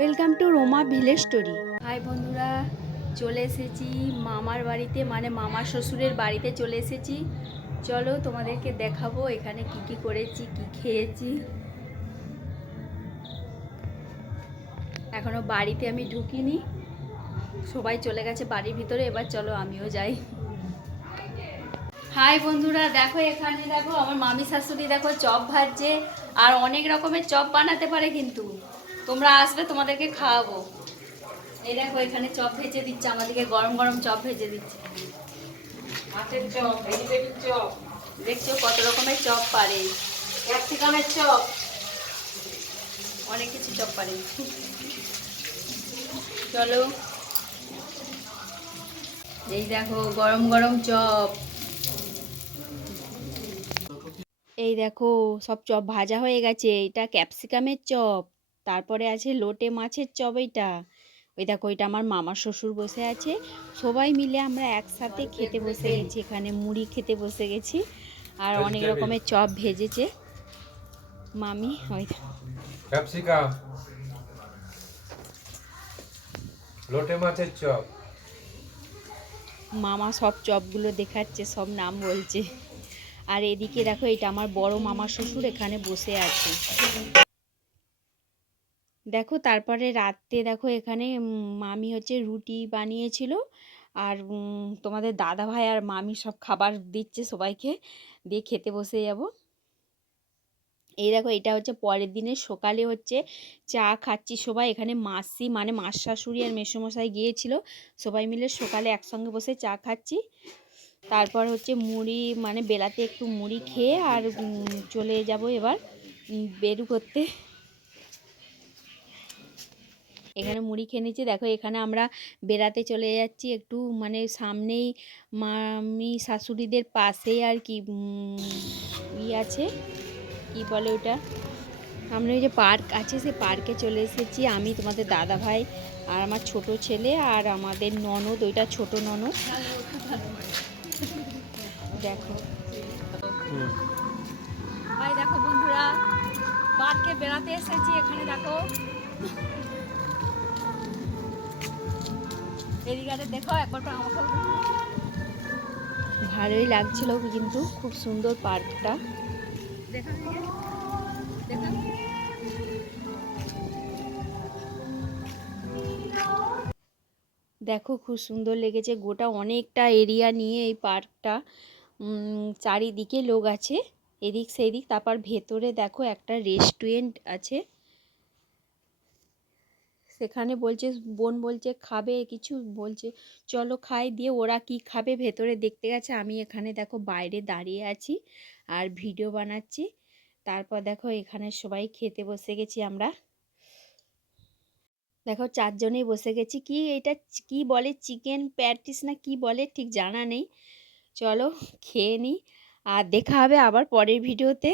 Welcome to Roma village story. Hi বন্ধুরা, চলে এসেছি মামার বাড়িতে মানে মামার শ্বশুরের বাড়িতে চলে এসেছি। চলো তোমাদেরকে দেখাবো এখানে কি কি করেছি, কি খেয়েছি। এখনও বাড়িতে আমি ঢুকিনি। সবাই চলে গেছে বাড়ির ভিতরে, এবার চলো আমিও যাই। হাই বন্ধুরা, দেখো এখানে দেখো, আমার মামি শাশুড়ি দেখো চপ ভাজছে, আর অনেক রকমের চপ বানাতে পারে কিন্তু। তোমরা আসবে তোমাদেরকে খাওয়াবো। এই দেখো এখানে চপ ভেজে দিচ্ছে আমাদেরকে গরম গরম চপ ভেজে দিচ্ছে। মাছের চপ ভেজিটেবিল চপ। দেখছ কত রকমের চপ পারে। ক্যাপসিকামের চপ। অনেক কিছু চপ পারে। চলো। এই দেখো গরম গরম চপ। এই দেখো সব চপ ভাজা হয়ে গেছে। এটা ক্যাপসিকামের চপ। তারপরে আছে লোটে মাছের এইটা ওই দেখো ওইটা আমার মামার শ্বশুর বসে আছে। সবাই মিলে আমরা একসাথে খেতে বসে গেছি এখানে মুড়ি খেতে বসে গেছি। আর অনেক রকমের চপ ভেজেছে। মামি ওই। ক্যাপসিকাম। লোটে মাছের চপ। মামা সব চপগুলো দেখাচ্ছে সব নাম বলছে। আর এদিকে দেখো এটা আমার বড় মামা শ্বশুর এখানে বসে আছে। দেখো তারপরে রাত্রে দেখো এখানে মামি হচ্ছে রুটি বানিয়েছিল। আর তোমাদের দাদা ভাই আর মামি সব খাবার দিচ্ছে সবাইকে। দিয়ে খেতে বসে যাব। এই দেখো এটা হচ্ছে পরের দিনে সকালে হচ্ছে চা খাচ্ছি সবাই। এখানে মাসি মানে মাস শাশুড়ি আর মেসোমশাই গিয়েছিল। সবাই মিলে সকালে একসঙ্গে বসে চা খাচ্ছি। তারপর হচ্ছে মুড়ি মানে বেলাতে একটু মুড়ি খেয়ে আর চলে যাব এবার বেরু করতে। এখানে মুড়ি খেয়ে নিচ্ছি। দেখো এখানে আমরা বেড়াতে চলে যাচ্ছি একটু মানে সামনেই মামি শাশুড়িদের পাশেই আর কি ই আছে। কি বলে ওটা? সামনে ওই যে পার্ক আছে সে পার্কে চলে এসেছি। আমি তোমাদের দাদা ভাই আর আমার ছোট ছেলে আর আমাদের ননদ ওইটা ছোট ননদ। দেখো। ভাই দেখো বন্ধুরা পার্কে বেড়াতে এসেছি। এখানে দেখো দেখো একবার ভালোই লাগছিল কিন্তু খুব সুন্দর পার্কটা। দেখো খুব সুন্দর লেগেছে। গোটা অনেকটা এরিয়া নিয়ে এই পার্কটা। চারিদিকে লোক আছে এদিক সেদিক তারপর ভেতরে দেখো একটা রেস্টুরেন্ট আছে। সেখানে বলছে, বোন বলছে, খাবে কিছু? বলছে, চলো খাই। দিয়ে ওরা কি খাবে ভেতরে দেখতে গেছে, আমি এখানে দেখো বাইরে দাঁড়িয়ে আছি আর ভিডিও বানাচ্ছি। তারপর দেখো এখানে সবাই খেতে বসে গেছি আমরা। দেখো চারজনেই বসে গেছি। কি এটা কি বলে? চিকেন প্যাটিস না কি বলে? ঠিক জানা নেই। চলো খেয়ে নিই আর দেখা হবে আবার পরের ভিডিওতে।